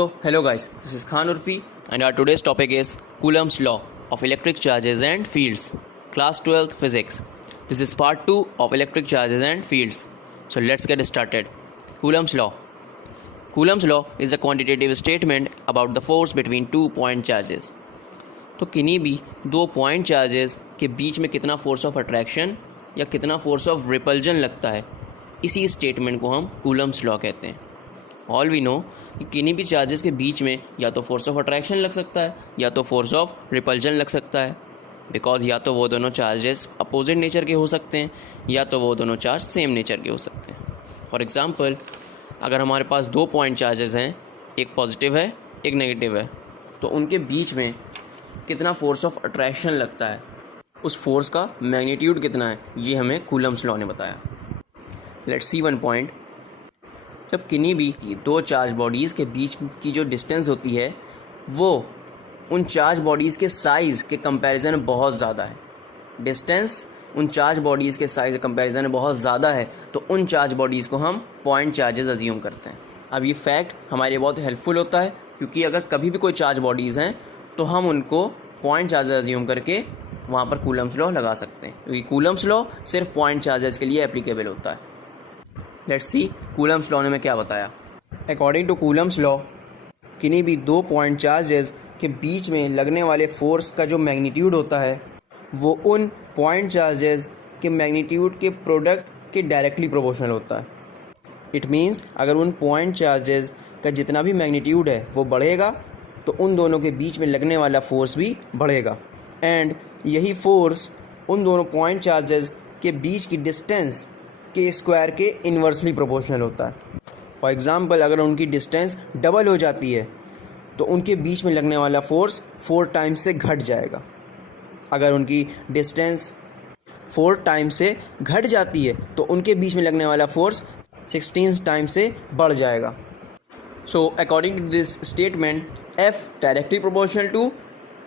So, hello guys, this is Khan Urfi and our today's topic is Coulomb's law of electric charges and fields, class 12th physics. This is part 2 of electric charges and fields. So, let's get started. Coulomb's law. Coulomb's law is a quantitative statement about the force between 2 point charges. तो किन्हीं भी 2 point charges के बीच में कितना force of attraction या कितना force of repulsion लगता है, इसी स्टेटमेंट को हम कूलम्स लॉ कहते हैं. ऑल वी नो कि किन्हीं भी चार्जेस के बीच में या तो फोर्स ऑफ अट्रैक्शन लग सकता है या तो फोर्स ऑफ रिपल्जन लग सकता है, बिकॉज या तो वो दोनों चार्जेस अपोजिट नेचर के हो सकते हैं या तो वो दोनों चार्ज सेम नेचर के हो सकते हैं. फॉर एग्ज़ाम्पल, अगर हमारे पास 2 पॉइंट चार्जेस हैं, एक पॉजिटिव है एक नेगेटिव है, तो उनके बीच में कितना फोर्स ऑफ अट्रैक्शन लगता है, उस फोर्स का मैग्नीट्यूड कितना है, ये हमें कूलम्स लॉ ने बताया. Let's see one point. जब किन्हीं भी 2 चार्ज बॉडीज़ के बीच की जो डिस्टेंस होती है वो उन चार्ज बॉडीज़ के साइज़ के कंपैरिजन में बहुत ज़्यादा है, डिस्टेंस उन चार्ज बॉडीज़ के साइज़ के कंपैरिजन में बहुत ज़्यादा है, तो उन चार्ज बॉडीज़ को हम पॉइंट चार्जेस अज्यूम करते हैं. अब ये फैक्ट हमारे लिए बहुत हेल्पफुल होता है, क्योंकि अगर कभी भी कोई चार्ज बॉडीज़ हैं तो हम उनको पॉइंट चार्जेस अज्यूम करके वहाँ पर कूलम्स लॉ लगा सकते हैं, क्योंकि कूलम्स लॉ सिर्फ पॉइंट चार्जेस के लिए एप्लीकेबल होता है. लेट्स सी कूलम्स लॉ ने हमें क्या बताया. अकॉर्डिंग टू कूलम्स लॉ, किन्हीं भी 2 पॉइंट चार्जेस के बीच में लगने वाले फोर्स का जो मैग्नीट्यूड होता है वो उन पॉइंट चार्जेस के मैग्नीट्यूड के प्रोडक्ट के डायरेक्टली प्रोपोर्शनल होता है. इट मीन्स अगर उन पॉइंट चार्जेस का जितना भी मैग्नीट्यूड है वो बढ़ेगा तो उन दोनों के बीच में लगने वाला फोर्स भी बढ़ेगा, एंड यही फोर्स उन दोनों पॉइंट चार्जेस के बीच की डिस्टेंस के स्क्वायर के इन्वर्सली प्रोपोर्शनल होता है. फॉर एग्ज़ाम्पल, अगर उनकी डिस्टेंस डबल हो जाती है तो उनके बीच में लगने वाला फोर्स 4 टाइम्स से घट जाएगा. अगर उनकी डिस्टेंस 4 टाइम्स से घट जाती है तो उनके बीच में लगने वाला फोर्स 16 टाइम्स से बढ़ जाएगा. So according to this statement, F directly proportional to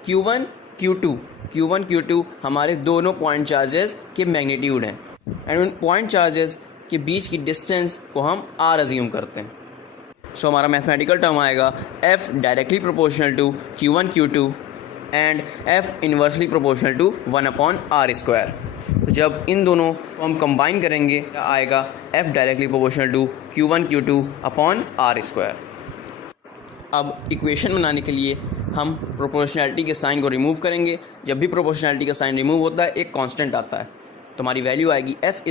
Q1 Q2. Q1 Q2 हमारे दोनों पॉइंट चार्जेस के मैग्नीट्यूड हैं, एंड उन पॉइंट चार्जेस के बीच की डिस्टेंस को हम R अज्यूम करते हैं. सो हमारा मैथमेटिकल टर्म आएगा F directly proportional to Q1 Q2 and F inversely proportional to 1/r². जब इन दोनों को हम कंबाइन करेंगे आएगा F directly proportional to Q1 Q2/r². अब इक्वेशन बनाने के लिए हम प्रोपोर्शनैलिटी के साइन को रिमूव करेंगे. जब भी प्रोपोर्शनैलिटी का साइन रिमूव होता है एक कांस्टेंट आता है, तो हमारी वैल्यू आएगी F =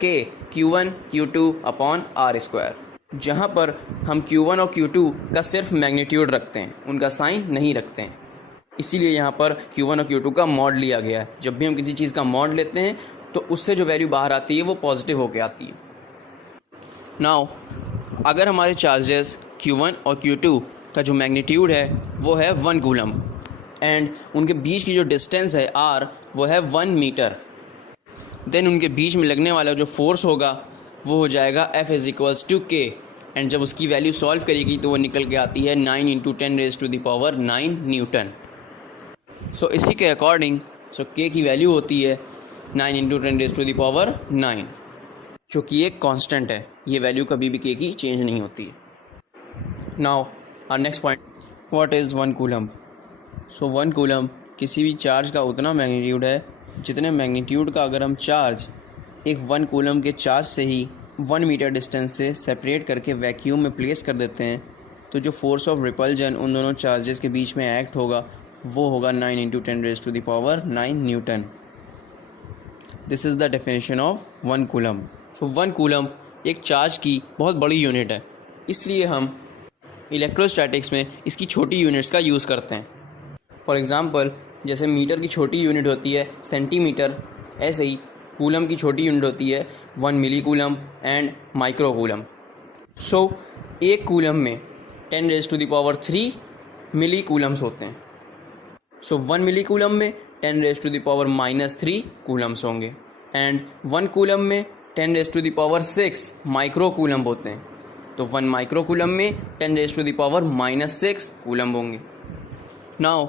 K Q1 Q2/r². जहाँ पर हम Q1 और Q2 का सिर्फ मैग्नीट्यूड रखते हैं, उनका साइन नहीं रखते हैं, इसीलिए यहाँ पर Q1 और Q2 का मॉड लिया गया है. जब भी हम किसी चीज़ का मॉड लेते हैं तो उससे जो वैल्यू बाहर आती है वो पॉजिटिव होकर आती है. नाउ अगर हमारे चार्जेस Q1 और Q2 का जो मैग्नीट्यूड है वो है 1 कूलम, एंड उनके बीच की जो डिस्टेंस है R वो है 1 मीटर, देन उनके बीच में लगने वाला जो फोर्स होगा वो हो जाएगा F = K, एंड जब उसकी वैल्यू सॉल्व करेगी तो वो निकल के आती है 9 × 10⁻⁹ न्यूटन. सो इसी के अकॉर्डिंग K की वैल्यू होती है 9 × 10⁻⁹, जो कि एक कांस्टेंट है. ये वैल्यू कभी भी K की चेंज नहीं होती है. Now our next point, what is 1 coulomb. So 1 coulomb किसी भी चार्ज का उतना मैग्नीट्यूड है जितने मैग्नीट्यूड का अगर हम चार्ज एक 1 कूलम के चार्ज से ही 1 मीटर डिस्टेंस से सेपरेट करके वैक्यूम में प्लेस कर देते हैं, तो जो फोर्स ऑफ रिपल्जन उन दोनों चार्जेस के बीच में एक्ट होगा वो होगा 9 × 10⁻⁹ Newton. This is the definition of 1 coulomb. So 1 coulomb एक चार्ज की बहुत बड़ी यूनिट है, इसलिए हम इलेक्ट्रोस्टैटिक्स में इसकी छोटी यूनिट्स का यूज़ करते हैं. फॉर एग्ज़ाम्पल, जैसे मीटर की छोटी यूनिट होती है सेंटीमीटर, ऐसे ही कूलम की छोटी यूनिट होती है 1 मिली कूलम एंड माइक्रो कूलम. सो एक कूलम में 10⁻³ मिली कूलम्स होते हैं. सो 1 मिली कूलम में 10⁻³ कूलम्स होंगे, एंड 1 कूलम में 10⁻⁶ माइक्रो कूलम होते हैं. तो 1 माइक्रो कूलम में 10⁻⁻⁶ कूलम होंगे. नाउ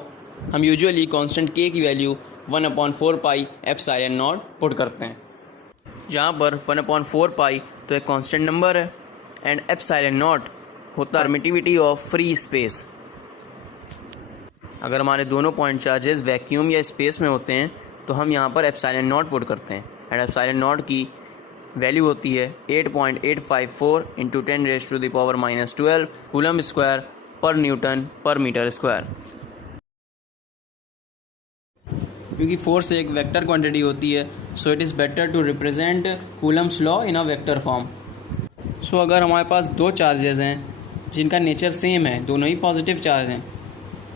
हम यूजुअली कांस्टेंट K की वैल्यू 1/4πε0 पुट करते हैं, जहाँ पर 1/4π तो एक कांस्टेंट नंबर है एंड ε0 होता है परमिटिविटी ऑफ फ्री स्पेस। अगर हमारे दोनों पॉइंट चार्जेस वैक्यूम या स्पेस में होते हैं तो हम यहाँ पर एप्सिलॉन नॉट पुट करते हैं एंड एप्सिलॉन नॉट की वैल्यू होती है 8.854 इंटू 10⁻⁻12 कूलम स्क्वायर पर न्यूटन पर मीटर स्क्वायर। क्योंकि फोर्स एक वेक्टर क्वांटिटी होती है so it is better to represent Coulomb's law in a vector form. So अगर हमारे पास दो चार्जेस हैं जिनका नेचर सेम है, दोनों ही पॉजिटिव चार्ज हैं,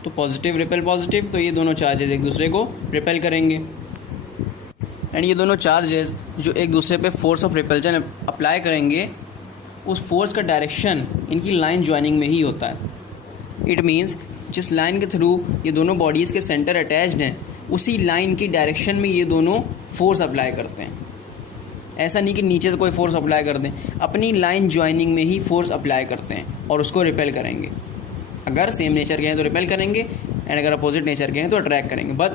तो पॉजिटिव रिपेल पॉजिटिव, तो ये दोनों चार्जेस एक दूसरे को रिपेल करेंगे एंड ये दोनों चार्जेस जो एक दूसरे पे फोर्स ऑफ रिपल्शन अप्लाई करेंगे उस फोर्स का डायरेक्शन इनकी लाइन ज्वाइनिंग में ही होता है। इट मीन्स जिस लाइन के थ्रू ये दोनों बॉडीज़ के सेंटर अटैच्ड हैं उसी लाइन की डायरेक्शन में ये दोनों फोर्स अप्लाई करते हैं। ऐसा नहीं कि नीचे से कोई फोर्स अप्लाई कर दें, अपनी लाइन ज्वाइनिंग में ही फोर्स अप्लाई करते हैं और उसको रिपेल करेंगे। अगर सेम नेचर के हैं तो रिपेल करेंगे एंड अगर अपोजिट नेचर के हैं तो अट्रैक्ट करेंगे, बट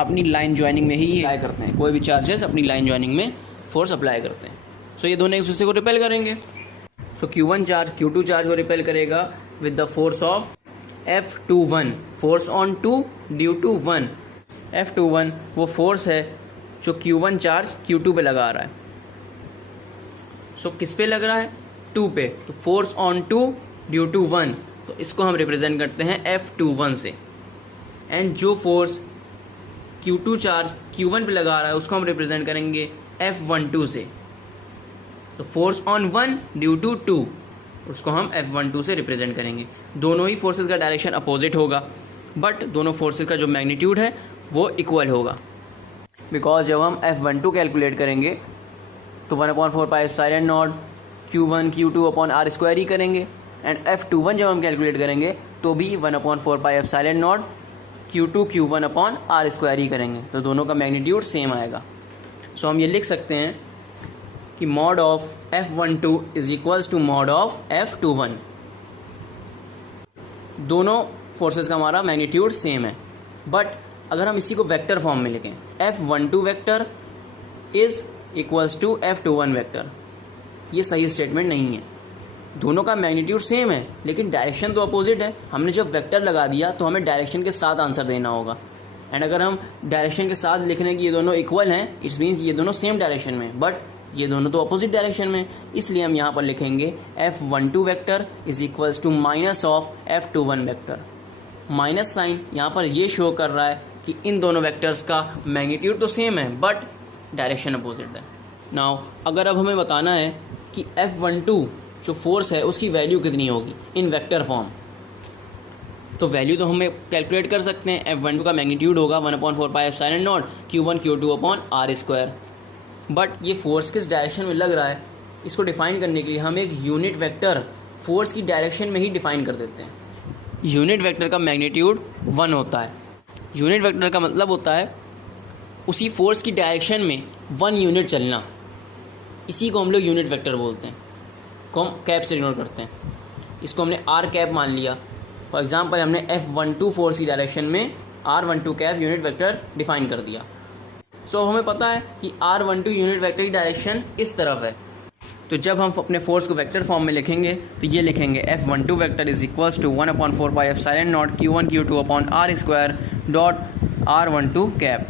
अपनी लाइन ज्वाइनिंग में ही अप्लाई करते हैं। कोई भी चार्जेस अपनी लाइन ज्वाइनिंग में फोर्स अप्लाई करते हैं। सो ये दोनों एक दूसरे को रिपेल करेंगे। So Q1 charge Q2 charge को रिपेल करेगा with the force of F21, force on 2 due to 1। F21 वो फोर्स है जो Q1 चार्ज Q2 पे लगा रहा है। सो किस पे लग रहा है? 2 पे, तो फोर्स ऑन 2 ड्यू टू 1, तो इसको हम रिप्रेजेंट करते हैं F21 से। एंड जो फोर्स Q2 चार्ज Q1 पे लगा रहा है उसको हम रिप्रेजेंट करेंगे F12 से। तो फोर्स ऑन 1 ड्यू टू 2 उसको हम F12 से रिप्रेजेंट करेंगे। दोनों ही फोर्सेस का डायरेक्शन अपोजिट होगा बट दोनों फोर्सेस का जो मैग्नीट्यूड है वो इक्वल होगा। बिकॉज जब हम F12 कैलकुलेट करेंगे तो 1/4 pi epsilon naught Q1 Q2 upon R square ही करेंगे एंड F21 जब हम कैलकुलेट करेंगे तो भी 1/4 pi epsilon naught Q2 Q1 upon R square ही करेंगे, तो दोनों का मैग्नीट्यूड सेम आएगा। सो हम ये लिख सकते हैं कि mod of F12 is equals to mod of F21। दोनों फोर्सेस का हमारा मैग्नीट्यूड सेम है, बट अगर हम इसी को वेक्टर फॉर्म में लिखें F12 vector is equals to F21 vector, ये सही स्टेटमेंट नहीं है। दोनों का मैग्नीट्यूड सेम है लेकिन डायरेक्शन तो अपोजिट है। हमने जब वेक्टर लगा दिया तो हमें डायरेक्शन के साथ आंसर देना होगा एंड अगर हम डायरेक्शन के साथ लिखने की ये दोनों इक्वल हैं इट्स मीन्स ये दोनों सेम डायरेक्शन में, बट ये दोनों तो अपोजिट डायरेक्शन में, इसलिए हम यहाँ पर लिखेंगे F12 vector is equals to minus of F21 vector. Minus sign यहाँ पर ये शो कर रहा है कि इन दोनों वेक्टर्स का मैग्नीट्यूड तो सेम है बट डायरेक्शन अपोजिट है। नाउ अगर अब हमें बताना है कि F12 जो फोर्स है उसकी वैल्यू कितनी होगी इन वेक्टर फॉर्म, तो वैल्यू तो हमें कैलकुलेट कर सकते हैं। F12 का मैग्नीट्यूड होगा 1/4 pi epsilon naught Q1 Q2 upon R square. But ये फोर्स किस डायरेक्शन में लग रहा है इसको डिफाइन करने के लिए हम एक यूनिट वेक्टर फोर्स की डायरेक्शन में ही डिफाइन कर देते हैं। यूनिट वेक्टर का मैग्नीट्यूड 1 होता है। यूनिट वेक्टर का मतलब होता है उसी फोर्स की डायरेक्शन में 1 यूनिट चलना, इसी को हम लोग यूनिट वेक्टर बोलते हैं, को हम कैप से डिनोट करते हैं। इसको हमने R कैप मान लिया। फॉर एग्जांपल हमने F12 फोर्स की डायरेक्शन में R12 cap unit vector define कर दिया। सो हमें पता है कि R12 यूनिट वेक्टर की डायरेक्शन इस तरफ है, तो जब हम अपने फोर्स को वेक्टर फॉर्म में लिखेंगे तो ये लिखेंगे F12 vector is equals to 1/4 pi epsilon naught Q1 Q2 upon R square dot R12 cap.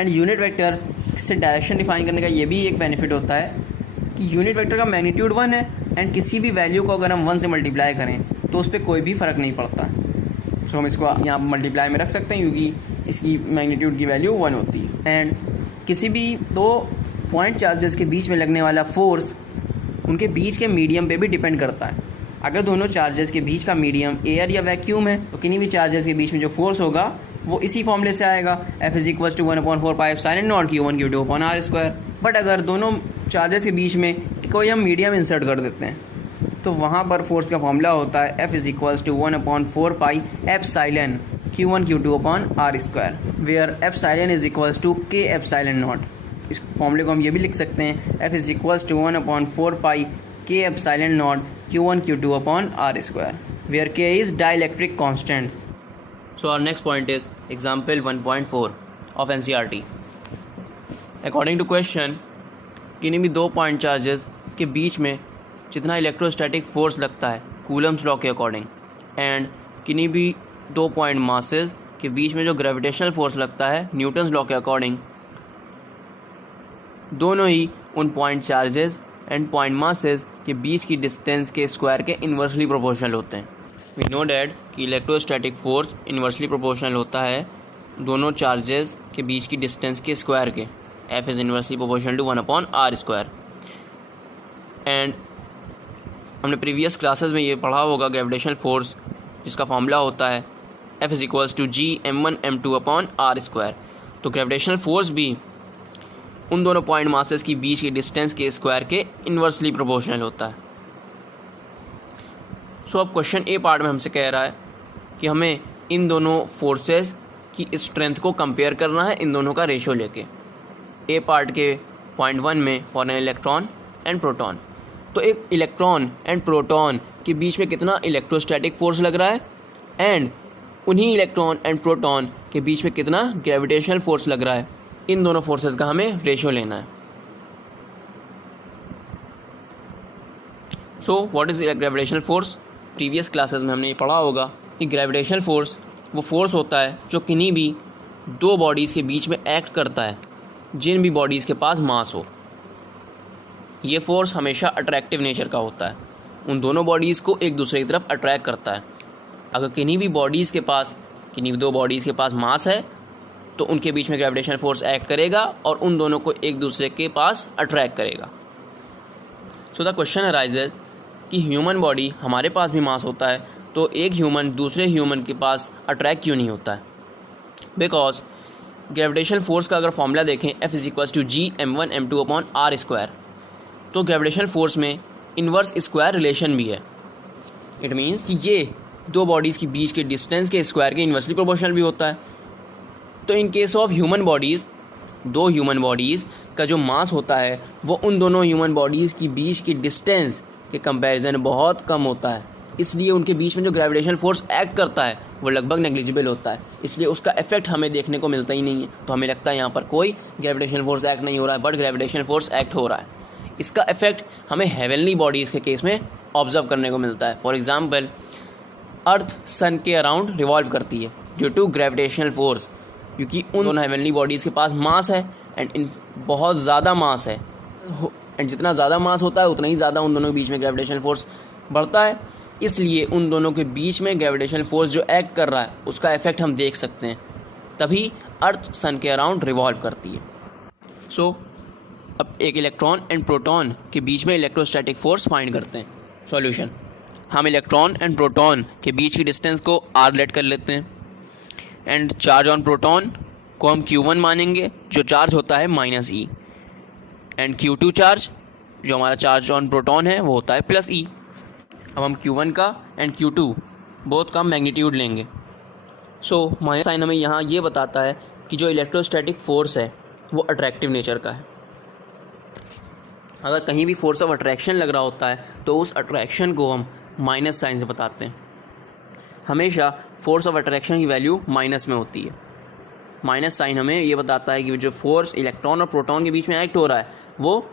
And unit vector से डायरेक्शन डिफाइन करने का ये भी एक बेनिफिट होता है कि यूनिट वेक्टर का मैग्नीट्यूड 1 है एंड किसी भी वैल्यू को अगर हम 1 से मल्टीप्लाई करें तो उस पर कोई भी फ़र्क नहीं पड़ता। सो हम इसको यहाँ मल्टीप्लाई में रख सकते हैं क्योंकि इसकी मैग्नीट्यूड की वैल्यू 1 होती है। एंड किसी भी दो पॉइंट चार्जेस के बीच में लगने वाला फोर्स उनके बीच के मीडियम पे भी डिपेंड करता है। अगर दोनों चार्जेस के बीच का मीडियम एयर या वैक्यूम है तो किन्हीं भी चार्जेस के बीच में जो फोर्स होगा वो इसी फॉर्मूले से आएगा, F is equals to 1/4 pi epsilon naught Q1 Q2 upon R square. But अगर दोनों चार्जेस के बीच में कोई हम मीडियम इंसर्ट कर देते हैं तो वहाँ पर फोर्स का फॉर्मूला होता है F is equals to 1/4 pi epsilon Q1 Q2 upon R square, where epsilon is equals to K epsilon naught. इस फॉर्मूले को हम ये भी लिख सकते हैं F is equals to 1/4 pi K epsilon naught Q1 Q2 upon R square, where K is dielectric constant. So our next point is example 1.4 of NCERT. According to question, किन्हीं भी दो पॉइंट चार्जेस के बीच में जितना electrostatic force लगता है Coulomb's law के according, and किन्हीं भी 2 पॉइंट मासेस के बीच में जो ग्रेविटेशनल फोर्स लगता है न्यूटन्स लॉ के अकॉर्डिंग, दोनों ही उन point charges and point masses के बीच की डिस्टेंस के स्क्वायर के इन्वर्सली प्रोपोर्शनल होते हैं। वी नो डैट कि इलेक्ट्रोस्टैटिक फोर्स इन्वर्सली प्रोपोर्शनल होता है दोनों चार्जेस के बीच की डिस्टेंस के स्क्वायर के। F is inversely proportional to 1/r²। And हमने प्रीवियस क्लासेस में ये पढ़ा होगा ग्रेविटेशनल फोर्स जिसका फॉर्मूला होता है F is equals to G(m1m2)/r²। तो ग्रेविटेशनल फोर्स भी उन दोनों पॉइंट मासेस की बीच की डिस्टेंस के स्क्वायर के इन्वर्सली प्रोपोर्शनल होता है। सो अब क्वेश्चन ए पार्ट में हमसे कह रहा है कि हमें इन दोनों फोर्सेस की स्ट्रेंथ को कंपेयर करना है इन दोनों का रेशो लेके। ए पार्ट के पॉइंट 1 में for an electron and proton, तो एक इलेक्ट्रॉन एंड प्रोटॉन के बीच में कितना इलेक्ट्रोस्टैटिक फोर्स लग रहा है एंड उन्हीं इलेक्ट्रॉन एंड प्रोटॉन के बीच में कितना ग्रेविटेशनल फोर्स लग रहा है, इन दोनों फोर्सेस का हमें रेशो लेना है। So what is gravitational force? Previous classes में हमने ये पढ़ा होगा कि ग्रेविटेशनल फोर्स वो फोर्स होता है जो किन्हीं भी 2 बॉडीज़ के बीच में एक्ट करता है जिन भी बॉडीज़ के पास मास हो। ये फोर्स हमेशा अट्रैक्टिव नेचर का होता है, उन दोनों बॉडीज़ को एक दूसरे की तरफ अट्रैक्ट करता है। अगर किन्हीं भी 2 बॉडीज़ के पास मास है तो उनके बीच में ग्रेविटेशनल फोर्स एक्ट करेगा और उन दोनों को एक दूसरे के पास अट्रैक्ट करेगा। सो द क्वेश्चन अराइजेज कि ह्यूमन बॉडी हमारे पास भी मास होता है तो एक ह्यूमन दूसरे ह्यूमन के पास अट्रैक्ट क्यों नहीं होता है? बिकॉज ग्रेविटेशनल फोर्स का अगर फॉर्मूला देखें F is equals to G(m1m2)/r², तो ग्रेविटेशनल फोर्स में इन्वर्स स्क्वायर रिलेशन भी है। इट मीन्स कि ये 2 बॉडीज़ के बीच के डिस्टेंस के स्क्वायर के इन्वर्सली प्रोपोर्शनल भी होता है। तो इन case of human bodies, 2 human bodies का जो मास होता है वो उन दोनों ह्यूमन बॉडीज़ की बीच की डिस्टेंस के कंपैरिजन बहुत कम होता है, इसलिए उनके बीच में जो ग्रेविटेशनल फोर्स एक्ट करता है वो लगभग नेग्लिजिबल होता है, इसलिए उसका इफेक्ट हमें देखने को मिलता ही नहीं है। तो हमें लगता है यहाँ पर कोई ग्रेविटेशनल फोर्स एक्ट नहीं हो रहा है, बट ग्रेविटेशनल फोर्स एक्ट हो रहा है। इसका इफेक्ट हमें हेवनली बॉडीज़ के केस में ऑब्जर्व करने को मिलता है। फॉर एग्जाम्पल, अर्थ सन के अराउंड रिवॉल्व करती है ड्यू टू ग्रेविटेशनल फोर्स, क्योंकि उन दोनों हेवनली बॉडीज़ के पास मास है एंड बहुत ज़्यादा मास है, एंड जितना ज़्यादा मास होता है उतना ही ज़्यादा उन दोनों के बीच में ग्रेविटेशनल फोर्स बढ़ता है, इसलिए उन दोनों के बीच में ग्रेविटेशनल फोर्स जो एक्ट कर रहा है उसका इफेक्ट हम देख सकते हैं, तभी अर्थ सन के अराउंड रिवॉल्व करती है। सो अब एक इलेक्ट्रॉन एंड प्रोटॉन के बीच में इलेक्ट्रोस्टैटिक फोर्स फाइंड करते हैं। सॉल्यूशन, हम इलेक्ट्रॉन एंड प्रोटॉन के बीच की डिस्टेंस को r लेट कर लेते हैं एंड चार्ज ऑन प्रोटॉन को हम Q1 मानेंगे जो चार्ज होता है -e, एंड Q2 चार्ज जो हमारा चार्ज ऑन प्रोटॉन है वो होता है +e। अब हम Q1 का एंड Q2 बोथ का मैग्नीट्यूड लेंगे। सो माइनस साइन हमें यहाँ ये बताता है कि जो इलेक्ट्रोस्टैटिक फोर्स है वो अट्रैक्टिव नेचर का है। अगर कहीं भी फोर्स ऑफ अट्रैक्शन लग रहा होता है तो उस अट्रैक्शन को हम माइनस साइन से बताते हैं। हमेशा फोर्स ऑफ अट्रैक्शन की वैल्यू माइनस में होती है। माइनस साइन हमें ये बताता है कि जो फोर्स इलेक्ट्रॉन और प्रोटॉन के बीच में एक्ट हो रहा है वो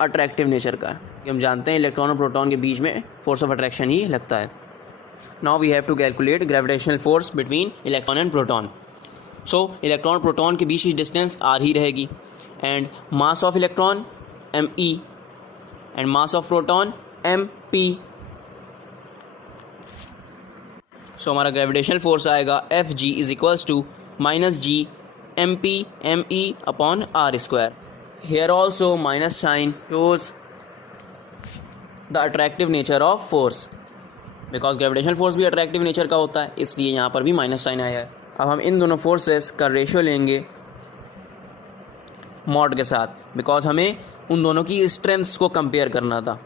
अट्रैक्टिव नेचर का है। हम जानते हैं इलेक्ट्रॉन और प्रोटॉन के बीच में फोर्स ऑफ अट्रैक्शन ही लगता है। Now we have to calculate gravitational force between electron and proton. So electron और प्रोटॉन के बीच की डिस्टेंस r ही रहेगी and mass of electron me and mass of proton mp। So हमारा ग्रेविटेशनल फोर्स आएगा Fg is equals to -g mp me/r²। Here also minus sign shows the attractive nature of force, because gravitational force भी attractive nature का होता है, इसलिए यहाँ पर भी माइनस साइन आया है। अब हम इन दोनों फोर्सेस का रेशियो लेंगे मॉड के साथ, बिकॉज हमें उन दोनों की स्ट्रेंथ्स को कंपेयर करना था।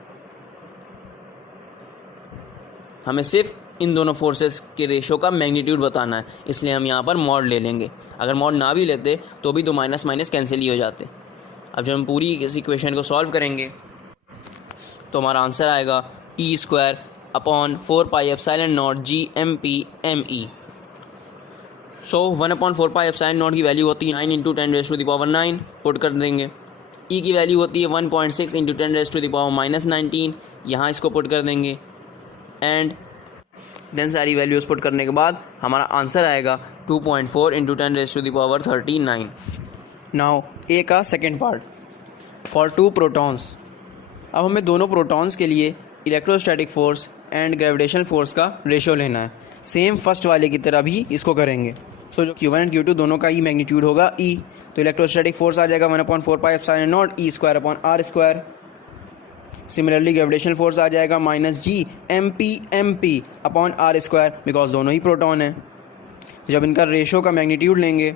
हमें सिर्फ इन दोनों फोर्सेस के रेशियो का मैग्नीट्यूड बताना है, इसलिए हम यहाँ पर मॉड ले लेंगे। अगर मॉड ना भी लेते तो भी 2 माइनस माइनस कैंसिल ही हो जाते। अब जब हम पूरी इस इक्वेशन को सॉल्व करेंगे तो हमारा आंसर आएगा E²/4πε0 GMP/ME। सो 1/4πε0 की वैल्यू होती है 9 × 10⁻⁹ पुट कर देंगे। E की वैल्यू होती है 1.6 × 10⁻⁻19, यहाँ इसको पुट कर देंगे। एंड देन सारी वैल्यूज़ पुट करने के बाद हमारा आंसर आएगा 2.4 इंटू 10⁻³ नाउ ए का सेकेंड पार्ट फॉर 2 प्रोटॉन्स। अब हमें दोनों प्रोटॉन्स के लिए electrostatic force and gravitational force का रेशो लेना है। सेम फर्स्ट वाले की तरह भी इसको करेंगे। सो जो Q1 एंड Q2 दोनों का ई मैग्नीट्यूड होगा ई, तो इलेक्ट्रोस्टैटिक फोर्स आ जाएगा 1/4πε0 E²/r²। सिमिलरली ग्रेविटेशनल फोर्स आ जाएगा -G बिकॉज दोनों ही प्रोटॉन हैं। जब इनका रेशो का मैग्नीट्यूड लेंगे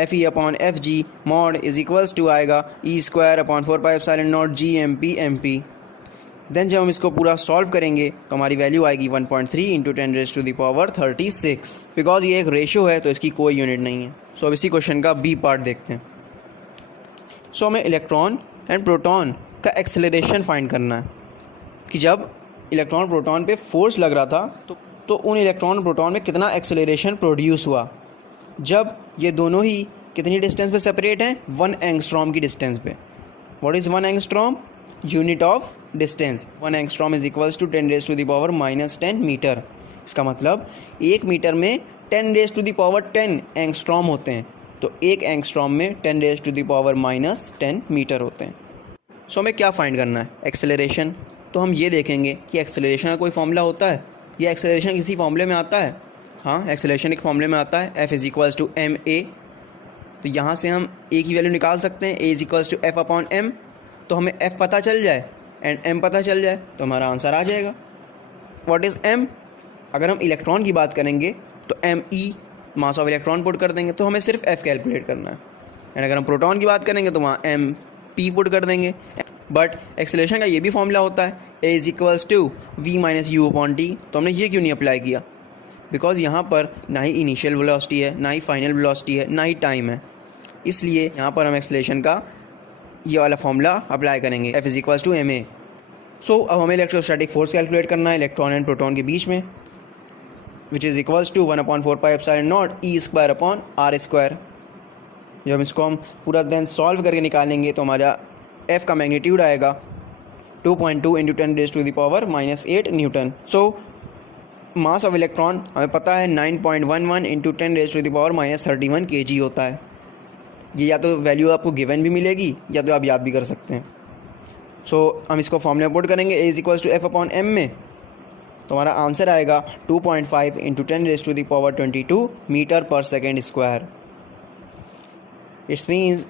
Fe/Fg mod is equals to आएगा E²/4πε0 Gmp। देन जब हम इसको पूरा सॉल्व करेंगे तो हमारी वैल्यू आएगी 1.3 इंटू 10⁻36। बिकॉज ये एक रेशो है तो इसकी कोई यूनिट नहीं है। सो अब इसी क्वेश्चन का बी पार्ट देखते हैं। सो हमें इलेक्ट्रॉन एंड प्रोटॉन का एक्सेलरेशन फाइंड करना है कि जब इलेक्ट्रॉन प्रोटॉन पे फोर्स लग रहा था तो उन इलेक्ट्रॉन प्रोटॉन में कितना एक्सेलरेशन प्रोड्यूस हुआ जब ये दोनों ही कितनी डिस्टेंस पे सेपरेट हैं, 1 एंगस्ट्रॉम की डिस्टेंस पे। What is 1 angstrom? Unit of distance. 1 angstrom is equals to 10⁻⁻10 metre. इसका मतलब 1 मीटर में 10⁻10 एंगस्ट्रॉम होते हैं, तो 1 एंगस्ट्रॉम में 10⁻⁻10 मीटर होते हैं। सो हमें क्या फाइंड करना है? एक्सेलरेशन। तो हम ये देखेंगे कि एक्सेलरेशन का कोई फॉर्मूला होता है या एक्सेलरेशन किसी फॉर्मूले में आता है। हाँ, एक्सेलरेशन एक फॉर्मूले में आता है, F is equals to ma। तो यहाँ से हम a की वैल्यू निकाल सकते हैं, a is equals to F/m। तो हमें f पता चल जाए एंड m पता चल जाए तो हमारा आंसर आ जाएगा। What is m? अगर हम इलेक्ट्रॉन की बात करेंगे तो me mass of electron put कर देंगे, तो हमें सिर्फ f कैलकुलेट करना है। एंड अगर हम प्रोटॉन की बात करेंगे तो वहाँ mp पुट कर देंगे। बट एक्सेलरेशन का ये भी फॉर्मूला होता है, a is equals to v - u/t। तो हमने ये क्यों नहीं अप्लाई किया? बिकॉज यहाँ पर ना ही इनिशियल वेलोसिटी है, ना ही फाइनल वेलोसिटी है, ना ही टाइम है, इसलिए यहाँ पर हम एक्सेलरेशन का ये वाला फॉर्मूला अप्लाई करेंगे, F is equals to ma। So अब हमें इलेक्ट्रोस्टैटिक फोर्स कैलकुलेट करना है इलेक्ट्रॉन एंड प्रोटॉन के बीच में, विच इज़ इक्वल्स टू 1/4πε0 E²/r²। जब हम इसको पूरा देन सॉल्व करके निकालेंगे तो हमारा F का मैग्नीट्यूड आएगा 2.2 into 10⁻⁻8 Newton. So mass of electron हमें पता है 9.11 इंटू 10⁻31 kg होता है। ये या तो वैल्यू आपको गिवन भी मिलेगी या तो आप याद भी कर सकते हैं। सो हम इसको फॉर्मूले में पुट करेंगे, a is equals to F/m में, तो हमारा आंसर आएगा 2.5 इंटू 10⁻22 मीटर पर second square. It's means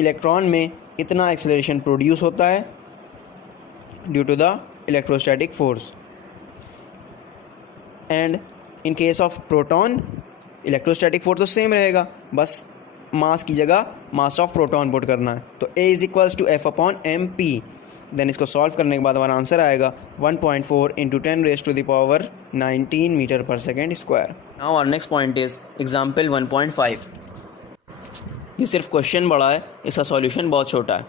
electron में इतना एक्सेलरेशन प्रोड्यूस होता है due to the electrostatic force. And in case of proton electrostatic force तो सेम रहेगा, बस मास की जगह मास ऑफ प्रोटॉन पुट करना है। तो a is equals to F/mp। Then इसको सॉल्व करने के बाद हमारा आंसर आएगा 1.4 इंटू 10⁻19 मीटर पर second square. Now our next point is example 1.5। ये सिर्फ क्वेश्चन बड़ा है, इसका सॉल्यूशन बहुत छोटा है।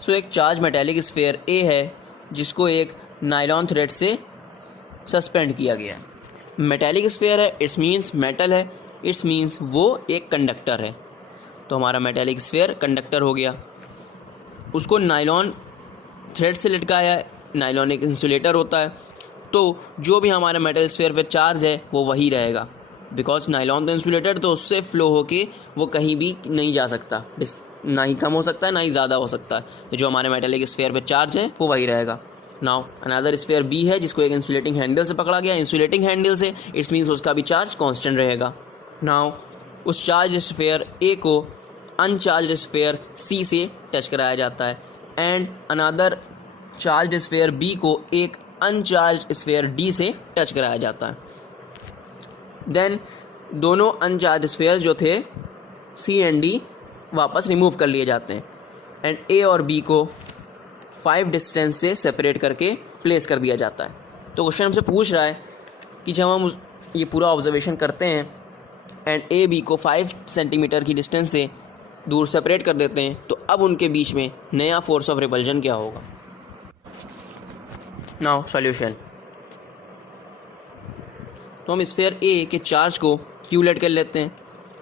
सो एक चार्ज मेटेलिक स्फीयर A है जिसको एक नायलॉन थ्रेड से सस्पेंड किया गया है। मेटेलिक स्फीयर है, इट्स मीन्स मेटल है, इट्स मीन्स वो एक कंडक्टर है। तो हमारा मेटेलिक स्फीयर कंडक्टर हो गया। उसको नायलॉन थ्रेड से लटकाया है, नायलॉन एक इंसुलेटर होता है, तो जो भी हमारे मेटल स्फीयर पे चार्ज है वो वही रहेगा। बिकॉज नायलॉन तो इंसुलेटर, तो उससे फ्लो होके वो कहीं भी नहीं जा सकता, ना ही कम हो सकता है ना ही ज़्यादा हो सकता है। तो जो हमारे मेटेलिक स्फीयर पे चार्ज है वो वही रहेगा। नाउ अनदर स्फीयर बी है जिसको एक इंसुलेटिंग हैंडल से पकड़ा गया, इंसुलेटिंग हैंडल से, इट्स मीन्स उसका भी चार्ज कांस्टेंट रहेगा। नाउ उस चार्ज स्फीयर ए को अनचार्ज स्फीयर सी से टच कराया जाता है and another charge sphere B को एक अनचार्ज स्फीयर डी से टच कराया जाता है। देन दोनों अनचार्ज स्फीयर जो थे सी एंड डी वापस रिमूव कर लिए जाते हैं एंड ए और बी को 5 डिस्टेंस से सेपरेट करके प्लेस कर दिया जाता है। तो क्वेश्चन हमसे पूछ रहा है कि जब हम ये पूरा ऑब्जर्वेशन करते हैं एंड ए बी को 5 सेंटीमीटर की डिस्टेंस से दूर सेपरेट कर देते हैं, तो अब उनके बीच में नया फोर्स ऑफ रिपल्जन क्या होगा? Now solution. तो हम स्फीयर ए के चार्ज को क्यू लेट कर लेते हैं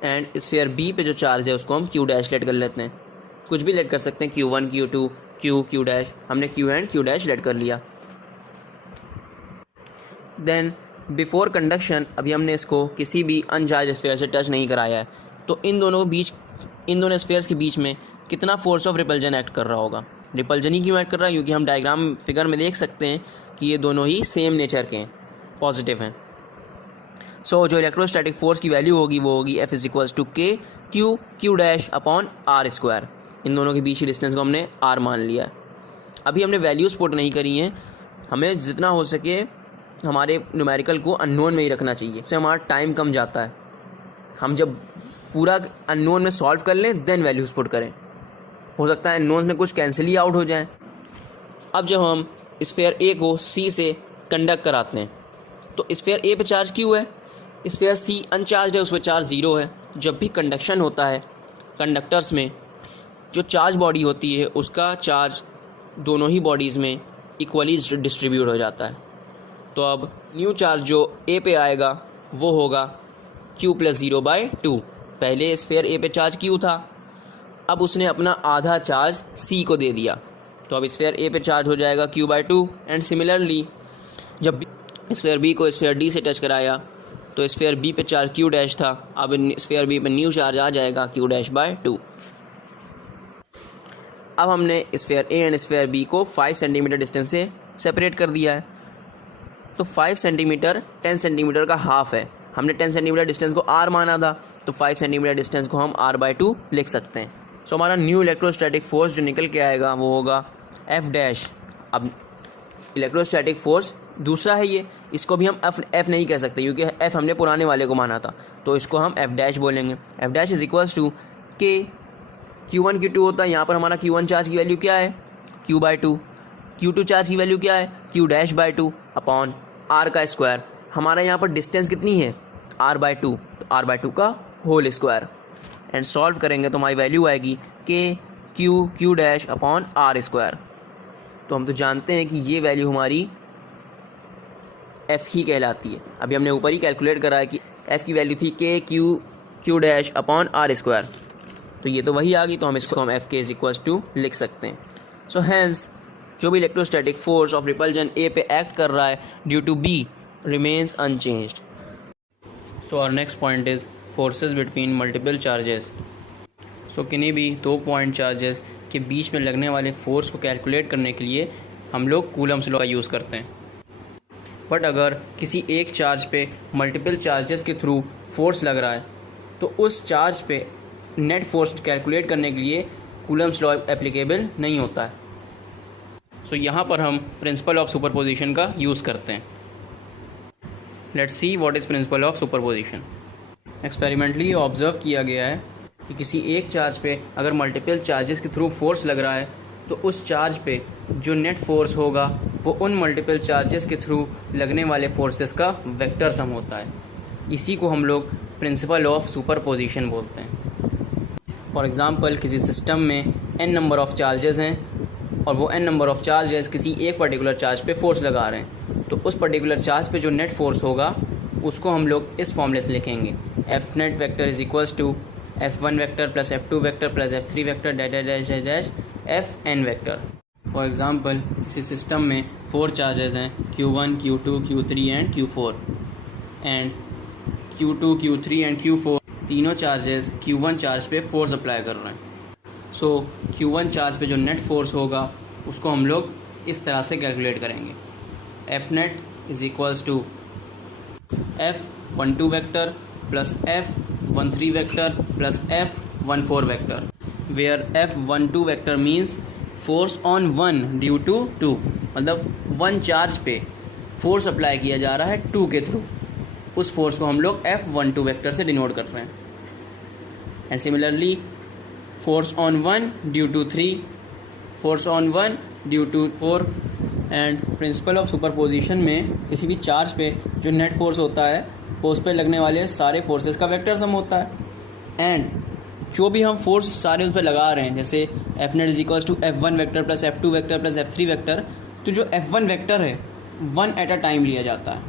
एंड स्फीयर बी पे जो चार्ज है उसको हम क्यू डैश लेट कर लेते हैं। कुछ भी लेट कर सकते हैं, Q1 Q2 Q डैश, हमने Q and Q dash let कर लिया। देन बिफोर कंडक्शन अभी हमने इसको किसी भी अनचार्ज स्फीयर से टच नहीं कराया है, तो इन दोनों स्फीयर्स के बीच में कितना फोर्स ऑफ रिपल्जन एक्ट कर रहा होगा। रिपल्जन ही क्यों एक्ट कर रहा है, क्योंकि हम डायग्राम फिगर में देख सकते हैं कि ये दोनों ही सेम नेचर के हैं, पॉजिटिव हैं। सो जो इलेक्ट्रोस्टैटिक फोर्स की वैल्यू होगी वो होगी F = K Q dash upon R square. इन दोनों के बीच की डिस्टेंस को हमने R मान लिया है। अभी हमने वैल्यूज़ पुट नहीं करी हैं, हमें जितना हो सके हमारे न्यूमेरिकल को अननोन में ही रखना चाहिए, उससे हमारा टाइम कम जाता है। हम जब पूरा अननोन में सॉल्व कर लें देन वैल्यूज़ पुट करें, हो सकता है अननोन में कुछ कैंसिल ही आउट हो जाए। अब जब हम स्फीयर A को C से कंडक्ट कराते हैं तो स्फीयर A पे चार्ज क्यों है, स्फीयर C अनचार्ज है, उस पर चार्ज 0 है। जब भी कंडक्शन होता है कंडक्टर्स में, जो चार्ज बॉडी होती है उसका चार्ज दोनों ही बॉडीज़ में इक्वली डिस्ट्रीब्यूट हो जाता है। तो अब न्यू चार्ज जो A पे आएगा वो होगा Q + 0/2। पहले स्फीयर A पे चार्ज Q था, अब उसने अपना आधा चार्ज C को दे दिया, तो अब स्फीयर A पे चार्ज हो जाएगा Q/2। एंड सिमिलरली जब स्फीयर B को स्फीयर D से टच कराया तो स्फीयर B पे चार्ज Q डैश था, अब स्फीयर B पे न्यू चार्ज आ जाएगा Q'/2। अब हमने sphere A and sphere B को 5 सेंटीमीटर डिस्टेंस से सेपरेट कर दिया है, तो 5 सेंटीमीटर 10 सेंटीमीटर का हाफ है। हमने 10 सेंटीमीटर डिस्टेंस को R माना था, तो 5 सेंटीमीटर डिस्टेंस को हम R/2 लिख सकते हैं। सो हमारा न्यू इलेक्ट्रोस्टैटिक फोर्स जो निकल के आएगा वो होगा F डैश। अब इलेक्ट्रोस्टैटिक फोर्स दूसरा है ये, इसको भी हम F नहीं कह सकते क्योंकि F हमने पुराने वाले को माना था, तो इसको हम F डैश बोलेंगे। F dash = K Q1 Q2 होता है। यहाँ पर हमारा Q1 चार्ज की वैल्यू क्या है Q/2, Q2 चार्ज की वैल्यू क्या है Q'/2 अपॉन R का स्क्वायर। हमारा यहाँ पर डिस्टेंस कितनी है R/2, तो R/2 का होल स्क्वायर। एंड सॉल्व करेंगे तो हमारी वैल्यू आएगी K Q dash upon R square. तो हम तो जानते हैं कि ये वैल्यू हमारी F ही कहलाती है। अभी हमने ऊपर ही कैलकुलेट करा है कि F की वैल्यू थी K Q dash upon R square, तो ये तो वही आ गई, तो हम इसको हम Fk = लिख सकते हैं। सो हैंस जो भी electrostatic force of repulsion A पे एक्ट कर रहा है due to B remains unchanged. So our next point is forces between multiple charges. So किन्हीं भी 2 पॉइंट चार्जेस के बीच में लगने वाले फोर्स को कैलकुलेट करने के लिए हम लोग कूलम्स लॉ का यूज़ करते हैं। बट अगर किसी एक चार्ज पे मल्टीपल चार्जेस के थ्रू फोर्स लग रहा है तो उस चार्ज पे नेट फोर्स कैलकुलेट करने के लिए कूलम्स लॉ एप्लीकेबल नहीं होता है। सो यहाँ पर हम प्रिंसिपल ऑफ सुपरपोजिशन का यूज़ करते हैं। Let's see what is principal of superposition. Experimentally observe किया गया है कि किसी एक चार्ज पे अगर मल्टीपल चार्जेस के थ्रू फोर्स लग रहा है तो उस चार्ज पे जो नेट फोर्स होगा वो उन मल्टीपल चार्जेस के थ्रू लगने वाले फोर्सेस का वेक्टर सम होता है। इसी को हम लोग प्रिंसिपल ऑफ सुपरपोजिशन बोलते हैं। फॉर एग्ज़ाम्पल किसी सिस्टम में n नंबर ऑफ़ चार्जेस हैं और वो n नंबर ऑफ़ चार्जेस किसी एक पर्टिकुलर चार्ज पे फोर्स लगा रहे हैं, तो उस पर्टिकुलर चार्ज पे जो नेट फोर्स होगा उसको हम लोग इस फॉर्मूले से लिखेंगे F net vector = F1 vector plus F2 vector plus F3 vector dash dash Fn vector. For example किसी सिस्टम में 4 चार्जेस हैं Q1 Q2 Q3 and Q4 and Q2 Q3 and Q4 तीनों चार्जेस Q1 चार्ज पे force apply कर रहे हैं। सो Q1 charge पे जो नेट फोर्स होगा उसको हम लोग इस तरह से कैलकुलेट करेंगे F net = F12 vector plus F13 vector plus F14 vector, where F12 vector means force on 1 due to 2, मतलब 1 चार्ज पे फोर्स अप्लाई किया जा रहा है 2 के थ्रू, उस फोर्स को हम लोग F12 वेक्टर से डिनोट कर रहे हैं। And similarly force on 1 due to 3, force on 1 due to 4। And principle of superposition में किसी भी चार्ज पे जो नेट फोर्स होता है वो उस पर लगने वाले सारे फोर्सेस का वेक्टर सम होता है। एंड जो भी हम फोर्स सारे उस पर लगा रहे हैं, जैसे F net = F1 vector plus F2 vector plus F3 vector, तो जो F1 वेक्टर है 1 एट अ टाइम लिया जाता है।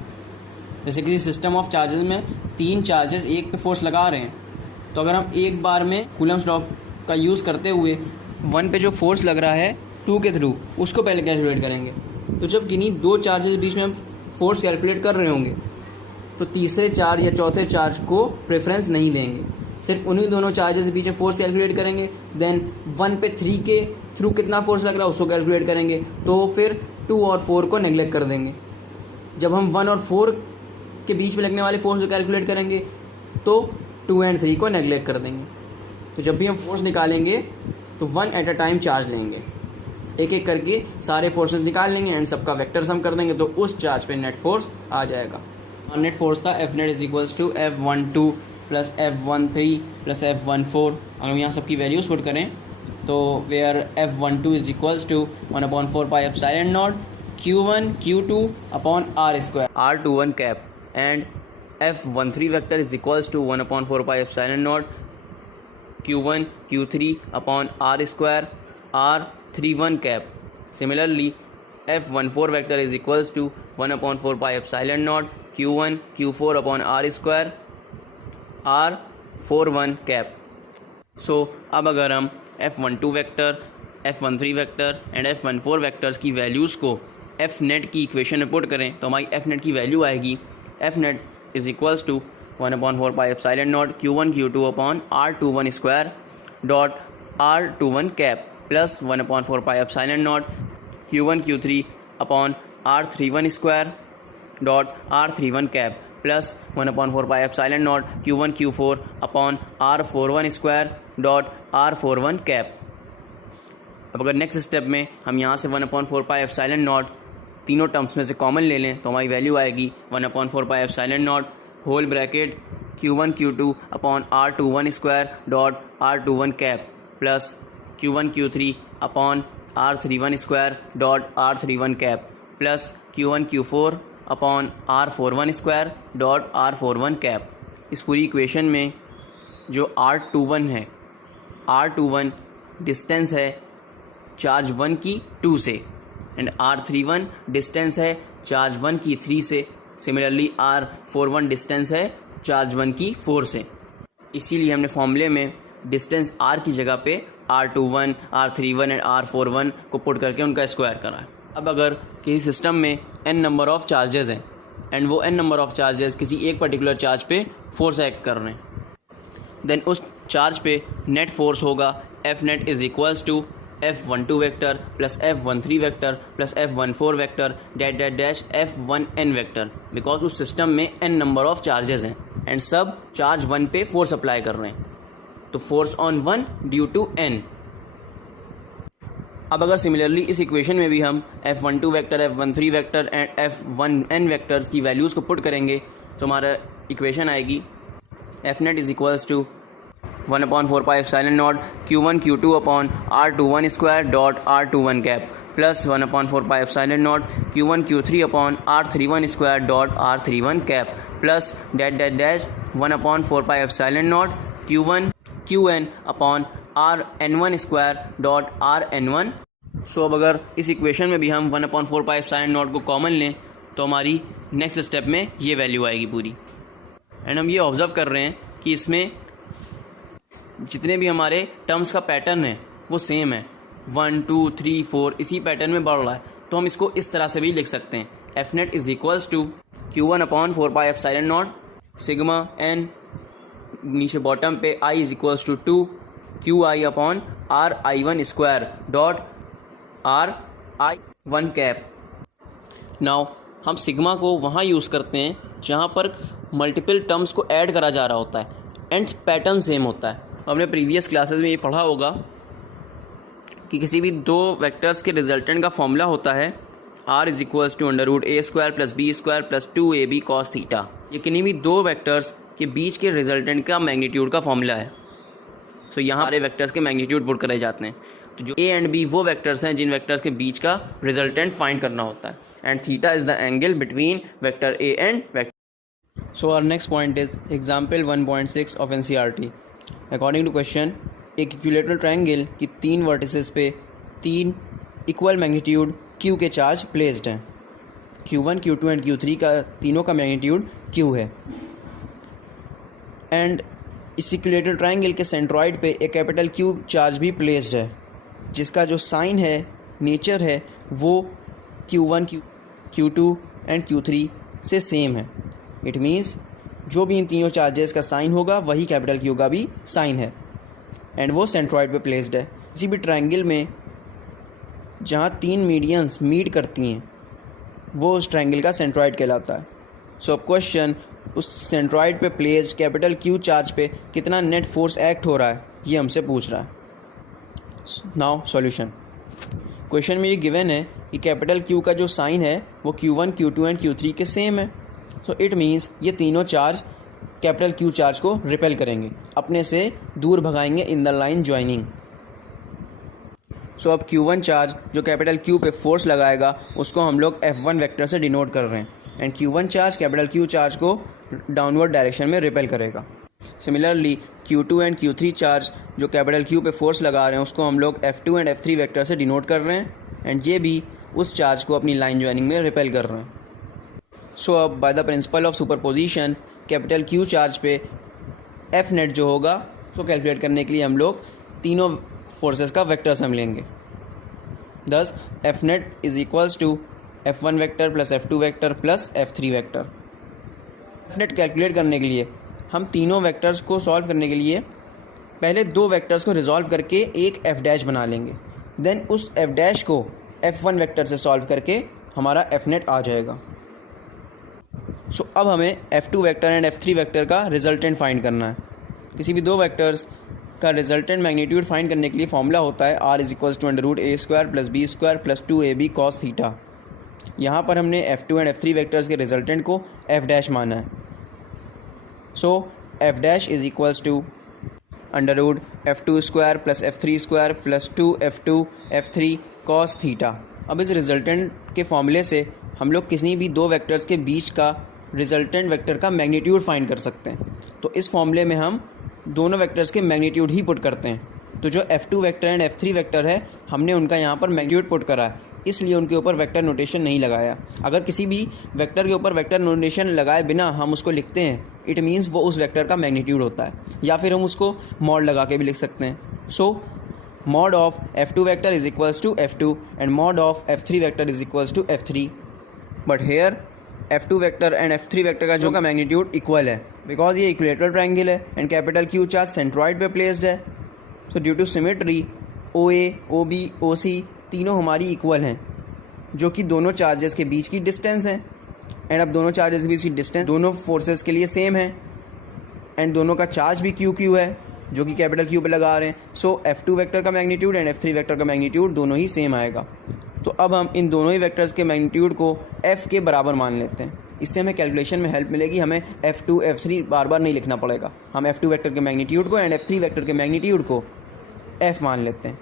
जैसे किसी सिस्टम ऑफ चार्जेस में 3 चार्जेस एक पे फोर्स लगा रहे हैं, तो अगर हम एक बार में कूलम्स लॉ का यूज़ करते हुए 1 पे जो फोर्स लग रहा है 2 के थ्रू उसको पहले कैलकुलेट करेंगे। तो जब किन्हीं 2 चार्जेस के बीच में हम फोर्स कैलकुलेट कर रहे होंगे तो तीसरे चार्ज या चौथे चार्ज को प्रेफरेंस नहीं देंगे, सिर्फ उन्हीं दोनों चार्जेस के बीच में फोर्स कैलकुलेट करेंगे। देन 1 पे 3 के थ्रू कितना फोर्स लग रहा है उसको कैलकुलेट करेंगे, तो फिर 2 और 4 को नेगलेक्ट कर देंगे। जब हम 1 और 4 के बीच में लगने वाले फोर्स को कैलकुलेट करेंगे तो 2 एंड 3 को नेगलेक्ट कर देंगे। तो जब भी हम फोर्स निकालेंगे तो 1 एट अ टाइम चार्ज लेंगे, एक एक करके सारे फोर्सेस निकाल लेंगे एंड सबका वेक्टर सम कर देंगे, तो उस चार्ज पे नेट फोर्स आ जाएगा। नेट फोर्स था F net is equals to F12 plus F13 plus F14। अगर हम यहाँ सबकी वैल्यूज़ पुट करें तो where F12 is equals to 1/4 pi epsilon naught Q1 Q2 upon R square R21 cap and F13 vector is equals to 1/4 pi epsilon naught Q1 Q3 upon R square R31 cap. Similarly, F14 vector is equals to 1/4 pi epsilon naught Q1 Q4 upon R square R41 cap। So अब अगर हम F12 vector, F13 vector and F14 vectors की values को F net की equation में put करें तो हमारी F net की वैल्यू आएगी F net is equals to 1/4 pi epsilon naught Q1 Q2 upon R21 square dot R21 cap plus 1/4 pi epsilon naught Q1 Q3 upon R31 square dot R31 cap plus 1/4 pi epsilon naught Q1 Q4 upon R41 square dot R41 cap. अब अगर next step में हम यहाँ से 1/4 pi epsilon not तीनों terms में से common ले लें तो हमारी वैल्यू आएगी 1/4 pi epsilon naught whole bracket Q1 Q2 upon R21 square dot R21 cap plus Q1 Q3 upon R31 square dot R31 cap plus Q1 Q4 upon R41 square dot R41 cap. इस पूरी equation में जो R21 है, R21 distance है charge 1 की 2 से and R31 distance है charge 1 की 3 से। सिमिलरली R41 डिस्टेंस है चार्ज 1 की 4 से। इसीलिए हमने फॉर्मूले में डिस्टेंस R की जगह पे R21, R31 एंड R41 को पुट करके उनका स्क्वायर करा है। अब अगर किसी सिस्टम में n नंबर ऑफ़ चार्जेस हैं एंड वो n नंबर ऑफ़ चार्जेस किसी एक पर्टिकुलर चार्ज पे फोर्स एक्ट कर रहे हैं, देन उस चार्ज पे नेट फोर्स होगा F net is equals to F12 vector plus F13 vector plus F14 vector dot that dash F1n vector, because उस सिस्टम में n नंबर ऑफ़ चार्जेस हैं एंड सब चार्ज 1 पे फोर्स अप्लाई कर रहे हैं, तो force on 1 due to n। अब अगर सिमिलरली इस इक्वेशन में भी हम F12 vector, F13 vector and F1n vectors की वैल्यूज़ को पुट करेंगे तो हमारा इक्वेशन आएगी F net is equals to 1/4 pi epsilon naught Q1 Q2 upon R21 square dot R21 cap plus 1/4 pi epsilon naught Q1 Q3 upon R31 square dot R31 cap plus that that dash 1/4 pi epsilon naught Q1 Qn upon Rn1 square dot Rn1। So अब अगर इस equation में भी हम 1/4 pi epsilon not को common लें तो हमारी नेक्स्ट स्टेप में ये वैल्यू आएगी पूरी। एंड हम ये ऑब्जर्व कर रहे हैं कि इसमें जितने भी हमारे टर्म्स का पैटर्न है वो सेम है, 1 2 3 4 इसी पैटर्न में बढ़ रहा है, तो हम इसको इस तरह से भी लिख सकते हैं F net is equals to Q1 अपॉन 4 pi epsilon naught sigma n, नीचे बॉटम पे I is equals to 2 QI upon RI1 square dot RI1 cap. Now हम सिग्मा को वहाँ यूज़ करते हैं जहाँ पर मल्टीपल टर्म्स को ऐड करा जा रहा होता है एंड पैटर्न सेम होता है। हमने प्रीवियस क्लासेस में ये पढ़ा होगा कि किसी भी दो वेक्टर्स के रिजल्टेंट का फॉर्मूला होता है R is equals to √a square plus b square plus 2ab cos theta. ये किन्हीं भी दो वेक्टर्स के बीच के रिजल्टेंट का मैग्नीट्यूड का फॉर्मूला है। तो यहाँ सारे वेक्टर्स के मैग्नीट्यूड पुट करे जाते हैं, तो जो a एंड b वो वेक्टर्स हैं जिन वेक्टर्स के बीच का रिजल्टेंट फाइंड करना होता है and theta is the angle between vector a and vector. So our next point is example 1.6 of NCERT. According to question, एक इक्विलेटरल ट्रायंगल की 3 वर्टिसेस पे 3 इक्वल मैग्नीट्यूड Q के चार्ज प्लेस्ड हैं। Q1, Q2 and Q3 का तीनों का magnitude Q है and इस इक्विलेटरल ट्रायंगल के सेंट्रॉइड पे एक कैपिटल Q चार्ज भी प्लेस्ड है, जिसका जो साइन है, नेचर है, वो Q1, Q2 एंड Q3 से सेम है। इट मीन्स जो भी इन तीनों चार्जेस का साइन होगा वही कैपिटल Q का भी साइन है एंड वो सेंट्रॉइड पे प्लेस्ड है। किसी भी ट्रायंगल में जहाँ तीन मीडियंस मीट करती हैं वो उस ट्रायंगल का सेंट्रॉइड कहलाता है। सो अब क्वेश्चन, उस सेंट्रॉइड पे प्लेस्ड कैपिटल Q चार्ज पे कितना नेट फोर्स एक्ट हो रहा है ये हमसे पूछ रहा है। Now solution. क्वेश्चन में ये गिवन है कि कैपिटल Q का जो साइन है वो Q1, Q2 एंड Q3 के सेम है। सो इट मीन्स ये तीनों चार्ज कैपिटल Q चार्ज को रिपेल करेंगे, अपने से दूर भगाएंगे इन द लाइन ज्वाइनिंग। सो अब Q1 चार्ज जो कैपिटल Q पे फोर्स लगाएगा उसको हम लोग F1 वेक्टर से डिनोट कर रहे हैं and Q1 charge capital Q charge को डाउनवर्ड डायरेक्शन में रिपेल करेगा। Similarly Q2 and Q3 charge जो कैपिटल Q पे फोर्स लगा रहे हैं उसको हम लोग F2 एंड F3 वेक्टर से डिनोट कर रहे हैं एंड ये भी उस चार्ज को अपनी लाइन ज्वाइनिंग में रिपेल कर रहे हैं। सो अब by the principal of superposition capital Q charge पे F नेट जो होगा उसको कैलकुलेट करने के लिए हम लोग तीनों फोर्सेस का वेक्टर सम लेंगे। Thus F net is equals to F1 vector plus F2 vector plus F3 vector. F net calculate करने के लिए हम तीनों वेक्टर्स को सॉल्व करने के लिए पहले दो वेक्टर्स को रिजॉल्व करके एक F डैश बना लेंगे, देन उस F डैश को F1 वेक्टर से सॉल्व करके हमारा F नेट आ जाएगा। सो अब हमें F2 vector and F3 vector का रिजल्टेंट फाइंड करना है। किसी भी दो वेक्टर्स का रिजल्टेंट मैग्नीट्यूड फाइंड करने के लिए फॉर्मूला होता है R = √a² + b² + 2ab cos theta. यहाँ पर हमने F2 एंड F3 वेक्टर्स के रिजल्टेंट को F डैश माना है। So F dash is equals to √F2² + F3² + 2F2 F3 cos theta. अब इस रिजल्टेंट के फॉर्मूले से हम लोग किसी भी दो वेक्टर्स के बीच का रिजल्टेंट वेक्टर का मैग्नीट्यूड फाइंड कर सकते हैं। तो इस फॉर्मूले में हम दोनों वेक्टर्स के मैग्नीट्यूड ही पुट करते हैं। तो जो F2 vector and F3 vector है हमने उनका यहाँ पर मैग्नीट्यूड पुट करा है, इसलिए उनके ऊपर वेक्टर नोटेशन नहीं लगाया। अगर किसी भी वेक्टर के ऊपर वेक्टर नोटेशन लगाए बिना हम उसको लिखते हैं इट मीन्स वो उस वेक्टर का मैग्नीट्यूड होता है, या फिर हम उसको मॉड लगा के भी लिख सकते हैं। So mod of F2 vector is equals to F2 and mod of F3 vector is equals to F3। But here F2 vector and F3 vector का जो का मैग्नीट्यूड इक्वल है बिकॉज ये इक्विलेटरल ट्रायंगल है and capital Q charge centroid पे placed है। So due to symmetry OA, OB, OC तीनों हमारी इक्वल हैं जो कि दोनों चार्जेस के बीच की डिस्टेंस है एंड अब दोनों चार्जेस के बीच की डिस्टेंस दोनों फोर्सेस के लिए सेम है एंड दोनों का चार्ज भी QQ है जो कि कैपिटल Q पे लगा रहे हैं। सो F2 वेक्टर का मैग्नीट्यूड एंड F3 वेक्टर का मैग्नीट्यूड दोनों ही सेम आएगा। तो अब हम इन दोनों ही वेक्टर्स के मैग्नीट्यूड को F के बराबर मान लेते हैं। इससे हमें कैलकुलेशन में हेल्प मिलेगी, हमें F2 F3 बार बार नहीं लिखना पड़ेगा। हम F2 वेक्टर के मैग्नीट्यूड को एंड F3 वेक्टर के मैग्नीट्यूड को F मान लेते हैं।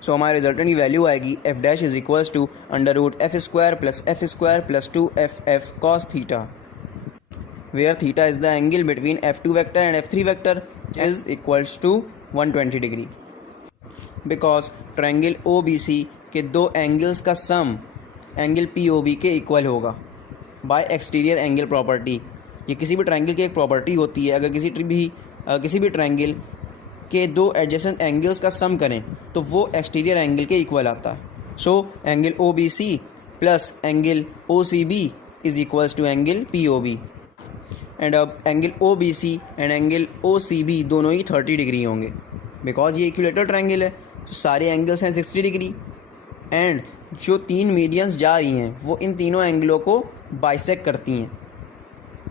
सो हमारे रिजल्टेंट की वैल्यू आएगी F dash is equals to √F² + F² + 2FF cos theta, where theta is the angle between F2 vector and F3 vector is equals to 120 degree. Because triangle OBC के दो angles का sum angle POB के equal होगा by exterior angle property. ये किसी भी triangle की एक प्रॉपर्टी होती है। अगर किसी भी ट्रायंगल के दो एडजेसेंट एंगल्स का सम करें तो वो एक्सटीरियर एंगल के इक्वल आता है। So angle OBC plus angle OCB is equals to angle POB and अब angle OBC and angle OCB दोनों ही 30 डिग्री होंगे बिकॉज ये इक्विलेटरल ट्रायंगल है। तो सारे एंगल्स हैं 60 डिग्री एंड जो तीन मीडियंस जा रही हैं वो इन तीनों एंगलों को बाइसेक्ट करती हैं।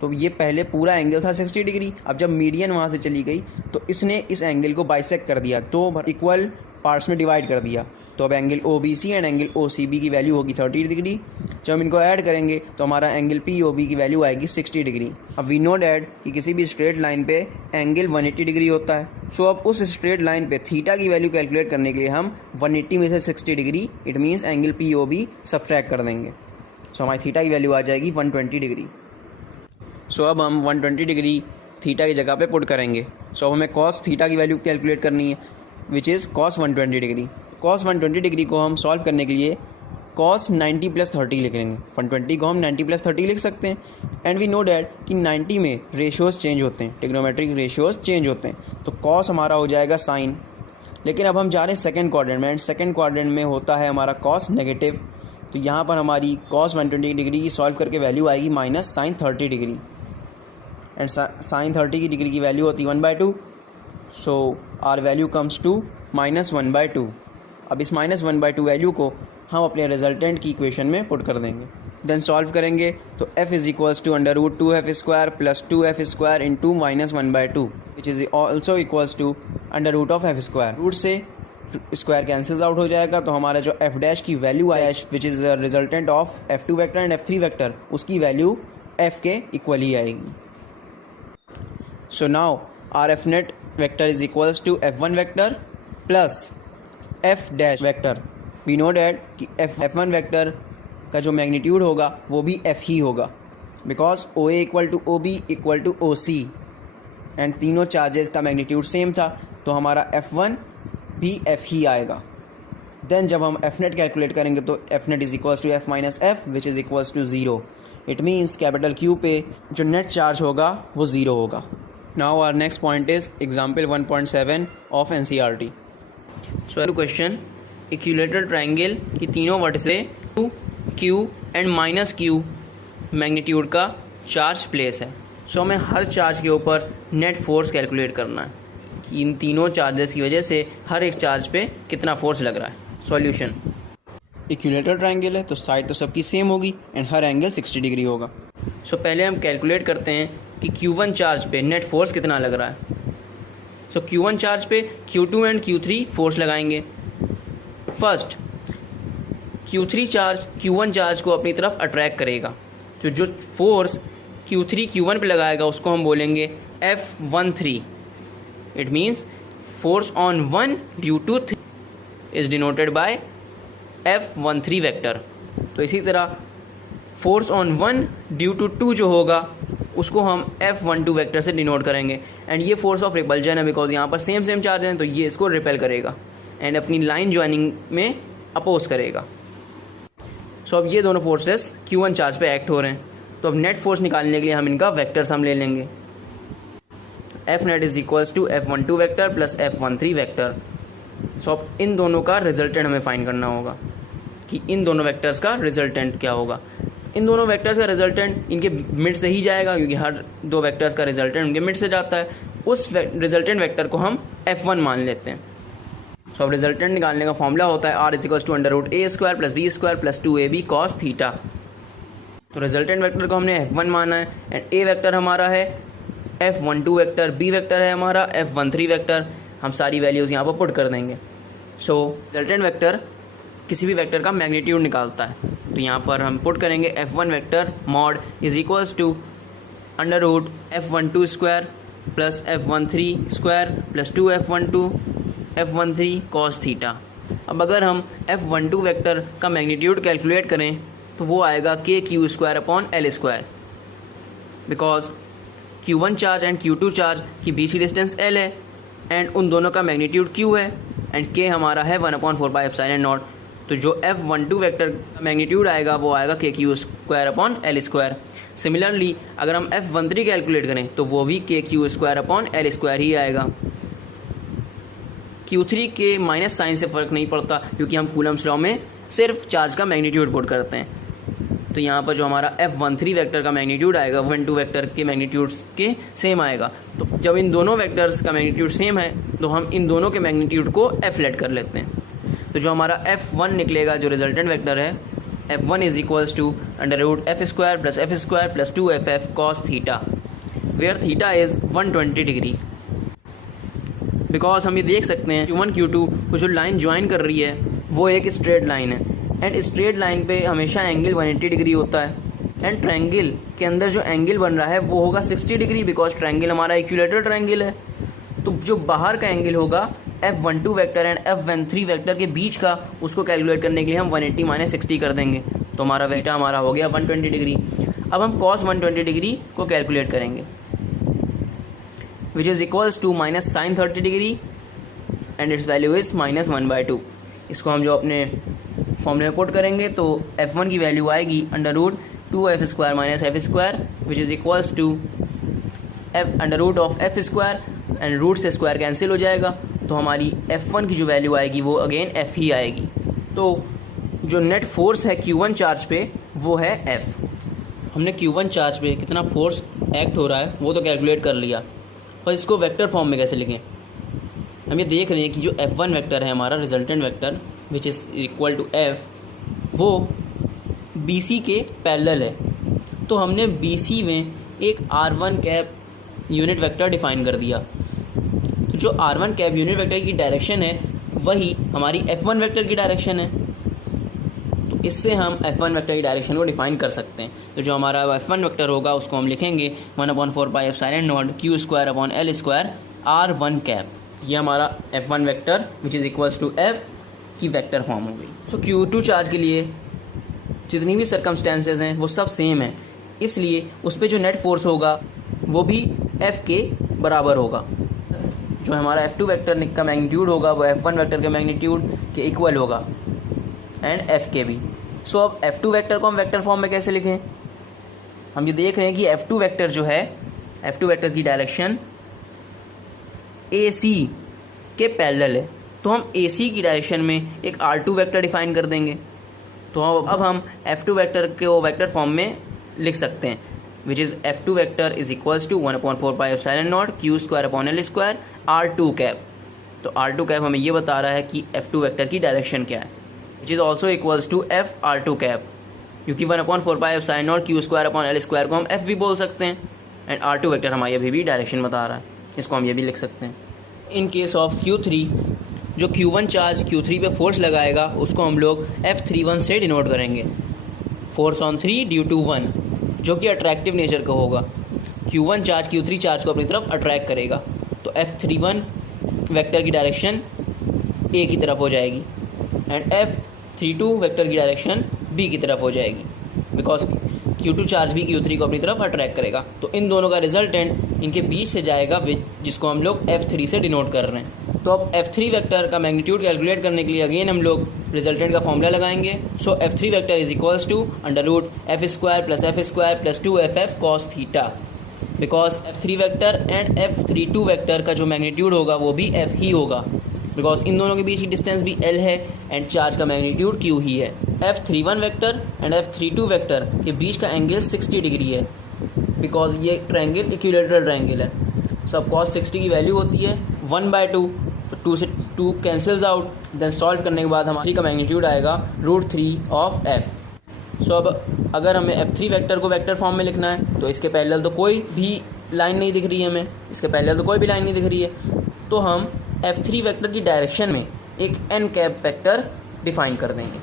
तो ये पहले पूरा एंगल था 60 डिग्री, अब जब मीडियन वहाँ से चली गई तो इसने इस एंगल को बाइसेक्ट कर दिया, तो इक्वल पार्ट्स में डिवाइड कर दिया। तो अब angle OBC and angle OCB की वैल्यू होगी 30 डिग्री। जब हम इनको ऐड करेंगे तो हमारा एंगल POB की वैल्यू आएगी 60 डिग्री। अब वी नो डैट कि किसी भी स्ट्रेट लाइन पे एंगल 180 डिग्री होता है। सो अब उस स्ट्रेट लाइन पे थीटा की वैल्यू कैलकुलेट करने के लिए हम 180 में से 60 degree it means angle POB subtract कर देंगे। सो हमारी थीटा की वैल्यू आ जाएगी 120 डिग्री। सो अब हम 120 डिग्री थीटा की जगह पे पुट करेंगे। सो अब हमें cos थीटा की वैल्यू कैलकुलेट करनी है which is cos 120 degree. cos 120 degree को हम सॉल्व करने के लिए cos 90 + 30 लिख लेंगे। 120 को हम 90 + 30 लिख सकते हैं एंड वी नो डैट कि 90 में रेशियोज़ चेंज होते हैं, ट्रिग्नोमेट्रिक रेशियोज़ चेंज होते हैं। तो cos हमारा हो जाएगा साइन। लेकिन अब हम जा रहे हैं सेकंड क्वाड्रेंट में एंड सेकंड क्वाड्रेंट में होता है हमारा cos नेगेटिव। तो यहाँ पर हमारी cos 120 डिग्री की सॉल्व करके वैल्यू आएगी minus sine 30 degree, and sine 30 की डिग्री की वैल्यू होती है 1/2, so our value comes to -1/2। अब इस -1/2 वैल्यू को हम अपने रिजल्टेंट की इक्वेशन में पुट कर देंगे, देन सॉल्व करेंगे तो f is equals to √2f² plus 2f² into -1/2 which is also equals to √f²। Root से स्क्वायर कैंसिल्स आउट हो जाएगा, तो हमारा जो f डैश की वैल्यू आया which is resultant of f2 vector and f3 vector, उसकी वैल्यू f के इक्वल ही आएगी। So now our f net vector is equals to f1 vector plus f dash vector. We know that कि f1 vector का जो magnitude होगा वो भी f ही होगा, because OA equal to OB equal to OC and तीनों charges का मैग्नीट्यूड सेम था, तो हमारा f1 भी f ही आएगा। देन जब हम f नेट कैलकुलेट करेंगे तो f net is equals to f minus f which is equals to 0। It means capital Q पे जो नेट चार्ज होगा वो 0 होगा। Now our next point is example 1.7 of NCERT। So question, equilateral triangle की तीनों vertices Q and -Q magnitude का charge place है। सो हमें हर चार्ज के ऊपर नेट फोर्स कैलकुलेट करना है कि इन तीनों चार्जेस की वजह से हर एक चार्ज पे कितना फोर्स लग रहा है। सॉल्यूशन, इक्विलेटरल ट्रायंगल है तो साइड तो सबकी सेम होगी एंड हर एंगल 60 डिग्री होगा। सो पहले हम कैलकुलेट करते हैं कि Q1 चार्ज पे नेट फोर्स कितना लग रहा है। सो Q1 चार्ज पे Q2 एंड Q3 फोर्स लगाएंगे। First Q3 charge Q1 charge को अपनी तरफ अट्रैक्ट करेगा, तो जो फोर्स Q3 Q1 पे लगाएगा उसको हम बोलेंगे F13। It means force on 1 due to 3 is denoted by F13 vector. तो इसी तरह फोर्स ऑन 1 ड्यू टू 2 जो होगा उसको हम F12 वेक्टर से डिनोट करेंगे, एंड ये फोर्स ऑफ रिपल्जन है बिकॉज यहाँ पर सेम चार्ज हैं, तो ये इसको रिपेल करेगा एंड अपनी लाइन ज्वाइनिंग में अपोज करेगा। सो अब ये दोनों फोर्सेस Q1 चार्ज पे एक्ट हो रहे हैं, तो अब नेट फोर्स निकालने के लिए हम इनका वेक्टर सम ले लेंगे। F net is equals to F12 vector plus F13 vector. So अब इन दोनों का रिजल्टेंट हमें फाइंड करना होगा कि इन दोनों वेक्टर्स का रिजल्टेंट क्या होगा। इन दोनों वेक्टर्स का रिजल्टेंट इनके मिड से ही जाएगा, क्योंकि हर दो वेक्टर्स का रिजल्टेंट उनके मिड से जाता है। उस रिजल्टेंट वेक्टर को हम F1 मान लेते हैं। सो अब रिजल्टेंट निकालने का फॉर्मूला होता है R is equals to √a² plus b² plus 2ab cos theta. तो रिजल्टेंट वेक्टर को हमने F1 माना है, एंड a वेक्टर हमारा है F12 वेक्टर, b वेक्टर है हमारा F13 वेक्टर। हम सारी वैल्यूज़ यहाँ पर पुट कर देंगे। सो रिजल्टेंट वेक्टर किसी भी वेक्टर का मैग्नीट्यूड निकालता है, तो यहाँ पर हम पुट करेंगे F1 vector mod is equals to √F12² plus F13² plus 2F12 F13 cos theta. अब अगर हम F12 वेक्टर का मैग्नीट्यूड कैलकुलेट करें तो वो आएगा KQ²/L², because Q1 charge and Q2 charge की बीच की डिस्टेंस L है एंड उन दोनों का मैग्नीट्यूड Q है एंड K हमारा है 1/4πε0। तो जो F12 वेक्टर का मैग्नीट्यूड आएगा वो आएगा KQ²/L²। सिमिलरली अगर हम F13 कैलकुलेट करें तो वो भी KQ²/L² ही आएगा। Q3 के माइनस साइन से फ़र्क नहीं पड़ता, क्योंकि हम कूलम्स लॉ में सिर्फ चार्ज का मैग्नीट्यूड पुट करते हैं। तो यहाँ पर जो हमारा F13 वेक्टर का मैग्नीट्यूड आएगा F12 वेक्टर के मैग्नीट्यूड्स के सेम आएगा। तो जब इन दोनों वेक्टर्स का मैग्नीट्यूड सेम है तो हम इन दोनों के मैग्नीट्यूड को F लेट कर लेते हैं। तो जो हमारा F1 निकलेगा, जो रिजल्टेंट वेक्टर है, F1 is equals to √F² plus F² plus 2FF cos theta, where theta is 120 degree. Because हम ये देख सकते हैं Q1 Q2 को जो लाइन ज्वाइन कर रही है वो एक स्ट्रेट लाइन है, एंड स्ट्रेट लाइन पे हमेशा एंगल 180 डिग्री होता है, एंड ट्रायंगल के अंदर जो एंगल बन रहा है वो होगा 60 डिग्री, बिकॉज ट्रायंगल हमारा इक्विलेटरल ट्रायंगल है। तो जो बाहर का एंगल होगा F12 vector and F13 vector के बीच का, उसको कैलकुलेट करने के लिए हम 180 - 60 कर देंगे, तो हमारा वेक्टर हमारा हो गया 120 डिग्री। अब हम cos 120 डिग्री को कैलकुलेट करेंगे, which is equals to minus sine 30 degree and its value is -1/2। इसको हम जो अपने फॉर्मूले में पुट करेंगे तो F1 की वैल्यू आएगी √2F² - F² which is equals to √F² and root से स्क्वायर कैंसिल हो जाएगा, तो हमारी F1 की जो वैल्यू आएगी वो अगेन F ही आएगी। तो जो नेट फोर्स है Q1 चार्ज पे वो है F। हमने Q1 चार्ज पे कितना फोर्स एक्ट हो रहा है वो तो कैलकुलेट कर लिया, और इसको वेक्टर फॉर्म में कैसे लिखें। हम ये देख रहे हैं कि जो F1 वेक्टर है हमारा resultant vector which is equal to F, वो BC के पैरेलल है। तो हमने BC में एक R1 cap unit vector define कर दिया। तो जो R1 कैप यूनिट वेक्टर की डायरेक्शन है वही हमारी F1 वेक्टर की डायरेक्शन है। तो इससे हम F1 वेक्टर की डायरेक्शन को डिफाइन कर सकते हैं। तो जो हमारा F1 वेक्टर होगा उसको हम लिखेंगे 1/4πε0 Q² R1 कैप। ये हमारा F1 vector which is equals to F की वेक्टर फॉर्म हो गई। तो Q2 चार्ज के लिए जितनी भी सर्कमस्टेंसेज हैं वो सब सेम है, इसलिए उस पर जो नेट फोर्स होगा वो भी F के बराबर होगा। जो हमारा F2 वेक्टर का मैग्नीट्यूड होगा वो F1 वेक्टर के मैग्नीट्यूड के इक्वल होगा एंड F के भी। सो अब F2 वेक्टर को हम वेक्टर फॉर्म में कैसे लिखें। हम ये देख रहे हैं कि F2 वेक्टर जो है, F2 वेक्टर की डायरेक्शन AC के पैरेलल है। तो हम AC की डायरेक्शन में एक R2 वेक्टर डिफाइन कर देंगे। तो अब हम F2 वेक्टर के वो वेक्टर फॉर्म में लिख सकते हैं which is F2 vector is equals to 1/4πε0 Q² R2 cap. तो R2 कैप हमें ये बता रहा है कि F2 वेक्टर की डायरेक्शन क्या है, which is also equals to F R2 cap, क्योंकि 1/4πε0 Q² को हम F भी बोल सकते हैं एंड R2 वेक्टर हमारी अभी भी डायरेक्शन बता रहा है, इसको हम ये भी लिख सकते हैं। इन केस ऑफ Q3, जो Q1 चार्ज Q3 पे फोर्स लगाएगा उसको हम लोग F31 से डिनोट करेंगे। फोर्स ऑन 3 ड्यू टू 1, जो कि अट्रैक्टिव नेचर का होगा। Q1 चार्ज Q3 चार्ज को अपनी तरफ अट्रैक्ट करेगा, तो F31 वेक्टर की डायरेक्शन A की तरफ हो जाएगी एंड F32 वेक्टर की डायरेक्शन B की तरफ हो जाएगी, बिकॉज Q2 चार्ज भी Q3 को अपनी तरफ अट्रैक्ट करेगा। तो इन दोनों का रिजल्टेंट इनके बीच से जाएगा, जिसको हम लोग F3 से डिनोट कर रहे हैं। तो अब F3 वेक्टर का मैग्नीट्यूड कैलकुलेट करने के लिए अगेन हम लोग रिजल्टेंट का फॉर्मूला लगाएंगे। So F3 vector is equals to √F² + F² + 2FF cos theta, because F3 vector and F32 vector का जो मैग्नीट्यूड होगा वो भी F ही होगा, बिकॉज इन दोनों के बीच की डिस्टेंस भी L है एंड चार्ज का मैग्नीट्यूड Q ही है। F31 vector and F32 vector के बीच का एंगल 60 डिग्री है, बिकॉज ये ट्रायंगल इक्विलेटरल ट्रायंगल है। सब cos 60 की वैल्यू होती है 1/2, तो 2 से 2 कैंसल्स आउट, देन सॉल्व करने के बाद हमारी का मैग्नीट्यूड आएगा √3 ऑफ F। सो अब अगर हमें F3 वेक्टर को वेक्टर फॉर्म में लिखना है तो इसके पैरेलल तो कोई भी लाइन नहीं दिख रही है, हमें इसके पैरेलल तो कोई भी लाइन नहीं दिख रही है, तो हम F3 वेक्टर की डायरेक्शन में एक n कैप वेक्टर डिफाइन कर देंगे,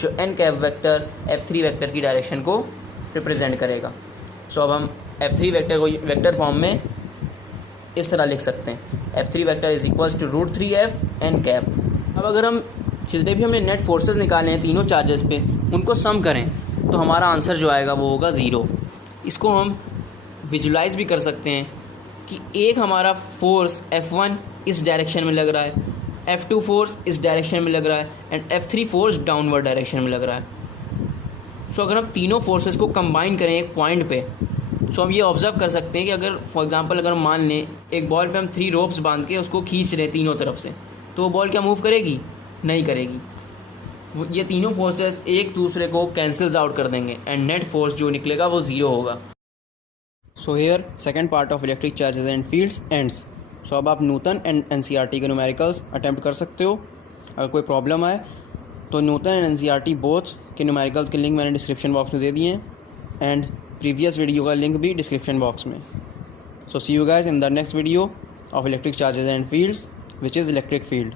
जो n cap vector F3 vector की डायरेक्शन को रिप्रेजेंट करेगा। सो अब हम F3 वेक्टर को वेक्टर फॉर्म में इस तरह लिख सकते हैं, F3 vector is equals to √3F n cap. अब अगर हम जितने भी हमने नेट फोर्सेस निकाले हैं तीनों चार्जेस पे उनको सम करें तो हमारा आंसर जो आएगा वो होगा 0। इसको हम विजुलाइज भी कर सकते हैं कि एक हमारा फोर्स F1 इस डायरेक्शन में लग रहा है, F2 फोर्स इस डायरेक्शन में लग रहा है and F3 force downward direction में लग रहा है। सो अगर हम तीनों फोर्सेस को कंबाइन करें एक पॉइंट पे, सो हम ये ऑब्जर्व कर सकते हैं कि अगर फॉर एग्जांपल अगर हम मान लें एक बॉल पे हम 3 रोप्स बांध के उसको खींच रहे हैं तीनों तरफ से, तो वो बॉल क्या मूव करेगी? नहीं करेगी। ये तीनों फोर्सेस एक दूसरे को कैंसल्स आउट कर देंगे एंड नेट फोर्स जो निकलेगा वो 0 होगा। So here second part of electric charges and fields ends. So अब आप न्यूटन एंड NCERT के न्यूमेरिकल्स अटैम्प्ट कर सकते हो। अगर कोई प्रॉब्लम आए तो न्यूटन एंड NCERT बोथ के न्यूमेरिकल्स के लिंक मैंने डिस्क्रिप्शन बॉक्स में दे दिए हैं एंड प्रीवियस वीडियो का लिंक भी डिस्क्रिप्शन बॉक्स में। So see you guys in the next video of electric charges and fields which is electric field.